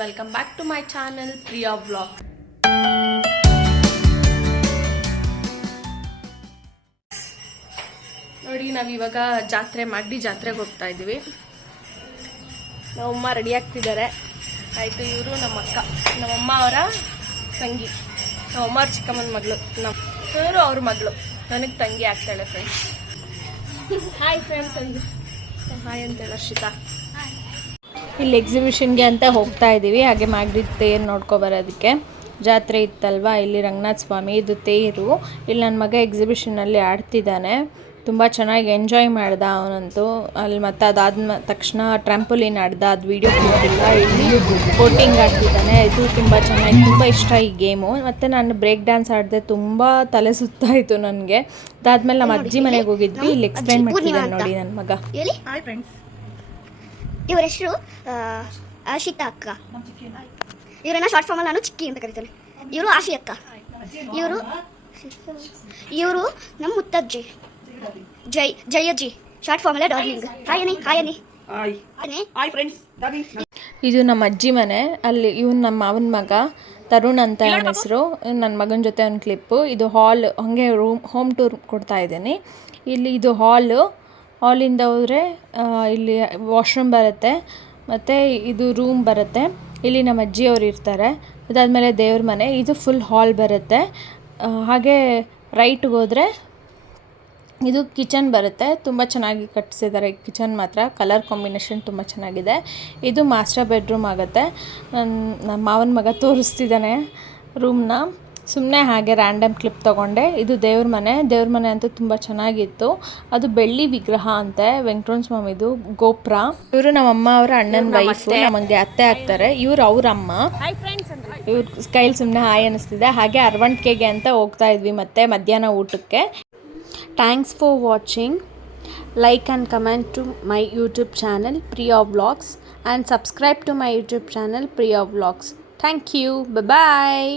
Welcome back to my channel Priya vlog. ನೋಡಿ ನಾವಿವಾಗ ಮಾಗಡಿ ಜಾತ್ರೆಗೆ ಹೋಗ್ತಾ ಇದ್ದೀವಿ. ನಮ್ಮಮ್ಮ ರೆಡಿ ಆಗ್ತಿದ್ದಾರೆ. ಆಯಿತು, ಇವರು ನಮ್ಮ ಅಕ್ಕ, ನಮ್ಮಮ್ಮ ಅವರ ತಂಗಿ, ನಮ್ಮಮ್ಮ ಅವ್ರ ಚಿಕ್ಕಮ್ಮನ ಮಗಳು, ಇವರು ಅವ್ರ ಮಗಳು, ನನಗೆ ತಂಗಿ ಆಗ್ತಾಳೆ ಫ್ರೆಂಡ್ಸ್. ಹಾಯ್ ಫ್ರೆಂಡ್ಸ್ ಅಂದು ಹಾಯ್ ಅಂತೇಳಿ ಅರ್ಷಿತಾ. ಇಲ್ಲಿ ಎಕ್ಸಿಬಿಷನ್ಗೆ ಅಂತ ಹೋಗ್ತಾ ಇದ್ದೀವಿ. ಹಾಗೆ ಮಾಗಡಿ ತೇರು ನೋಡ್ಕೊಬರೋದಕ್ಕೆ. ಜಾತ್ರೆ ಇತ್ತಲ್ವಾ, ಇಲ್ಲಿ ರಂಗನಾಥ ಸ್ವಾಮಿ ಇದು ತೇರು. ಇಲ್ಲಿ ನನ್ನ ಮಗ ಎಕ್ಸಿಬಿಷನಲ್ಲಿ ಆಡ್ತಿದ್ದಾನೆ. ತುಂಬ ಚೆನ್ನಾಗಿ ಎಂಜಾಯ್ ಮಾಡ್ದ ಅವನಂತೂ. ಅಲ್ಲಿ ಮತ್ತು ಅದಾದ ತಕ್ಷಣ ಟ್ರಂಪೋಲಿನ್ ಆಡ್ದ, ಅದು ವೀಡಿಯೋ ಕೊಟ್ಟಿಲ್ಲ. ಇಲ್ಲಿ ಬೋಟಿಂಗ್ ಆಡ್ತಿದ್ದಾನೆ. ಇದು ತುಂಬ ಚೆನ್ನಾಗಿ, ತುಂಬ ಇಷ್ಟ ಈ ಗೇಮು. ಮತ್ತು ನಾನು ಬ್ರೇಕ್ ಡ್ಯಾನ್ಸ್ ಆಡಿದೆ, ತುಂಬ ತಲೆ ಸುತ್ತಾಯಿತು ನನಗೆ. ಅದಾದಮೇಲೆ ನಮ್ಮ ಅಜ್ಜಿ ಮನೆಗೆ ಹೋಗಿದ್ವಿ. ಇಲ್ಲಿ ಎಕ್ಸ್ಪ್ಲೈನ್ ಮಾಡ್ತಿದ್ದಾನೆ ನೋಡಿ ನನ್ನ ಮಗ. ಇವರ ಹೆಸರು ಆಶಿತಾ ಅಕ್ಕ. ಇವರನ್ನ ಶಾರ್ಟ್ ಫಾರ್ಮಲ್ಲಿ ನಾನು ಚಿಕ್ಕಿ ಅಂತ ಕರಿತೇನೆ. ಇವರು ಆಶಿ ಅಕ್ಕ. ಇವರು ನಮ್ಮ ಮುತ್ತಜ್ಜಿ ಜಯಜ್ಜಿ, ಶಾರ್ಟ್ ಫಾರ್ಮಲ್ಲೇ ಡಾರ್ಲಿಂಗ್. Hi friends. ಇದು ನಮ್ಮ ಅಜ್ಜಿ ಮನೆ. ಅಲ್ಲಿ ಇವನು ನಮ್ಮ ಮಾವನ ಮಗ ತರುಣ್ ಅಂತ ಅವನ ಹೆಸರು. ನನ್ನ ಮಗನ ಜೊತೆ ಒಂದು ಕ್ಲಿಪ್ಪು. ಇದು ಹಾಲ್, ಹಾಗೆ ಹೋಮ್ ಟೂರ್ ಕೊಡ್ತಾ ಇದ್ದೀನಿ. ಇಲ್ಲಿ ಇದು ಹಾಲಿಂದ ಹೋದರೆ ಇಲ್ಲಿ ವಾಶ್ರೂಮ್ ಬರುತ್ತೆ, ಮತ್ತು ಇದು ರೂಮ್ ಬರುತ್ತೆ. ಇಲ್ಲಿ ನಮ್ಮ ಅಜ್ಜಿಯವರು ಇರ್ತಾರೆ. ಅದಾದಮೇಲೆ ದೇವ್ರ ಮನೆ. ಇದು ಫುಲ್ ಹಾಲ್ ಬರುತ್ತೆ. ಹಾಗೆ ರೈಟ್ಗೆ ಹೋದರೆ ಇದು ಕಿಚನ್ ಬರುತ್ತೆ. ತುಂಬ ಚೆನ್ನಾಗಿ ಕಟ್ಟಿಸಿದ್ದಾರೆ ಕಿಚನ್ ಮಾತ್ರ. ಕಲರ್ ಕಾಂಬಿನೇಷನ್ ತುಂಬ ಚೆನ್ನಾಗಿದೆ. ಇದು ಮಾಸ್ಟರ್ ಬೆಡ್ರೂಮ್ ಆಗುತ್ತೆ. ನಮ್ಮ ಮಾವನ ಮಗ ತೋರಿಸ್ತಿದ್ದಾನೆ ರೂಮ್ನ. ಸುಮ್ಮನೆ ಹಾಗೆ ರ್ಯಾಂಡಮ್ ಕ್ಲಿಪ್ ತೊಗೊಂಡೆ. ಇದು ದೇವ್ರ ಮನೆ ಅಂತೂ ತುಂಬ ಚೆನ್ನಾಗಿತ್ತು. ಅದು ಬೆಳ್ಳಿ ವಿಗ್ರಹ ಅಂತೆ, ವೆಂಕಟರಮಣ ಸ್ವಾಮಿದು ಗೋಪುರ. ಇವರು ನಮ್ಮಮ್ಮ ಅವರ ಅಣ್ಣನ ವೈಫು, ನಮಗೆ ಅತ್ತೆ ಆಗ್ತಾರೆ. ಇವ್ರು ಅವ್ರಮ್ಮ. ಇವ್ರ ಕೈಲಿ ಸುಮ್ಮನೆ ಹಾಯ್ ಅನ್ನಿಸ್ತಿದೆ. ಹಾಗೆ ಅರವಂಟಿಕೆಗೆ ಅಂತ ಹೋಗ್ತಾ ಇದ್ವಿ ಮತ್ತೆ ಮಧ್ಯಾಹ್ನ ಊಟಕ್ಕೆ. Thanks for watching. Like and comment to my YouTube channel Priya Vlogs and subscribe to my YouTube channel Priya Vlogs. Thank you. Bye bye.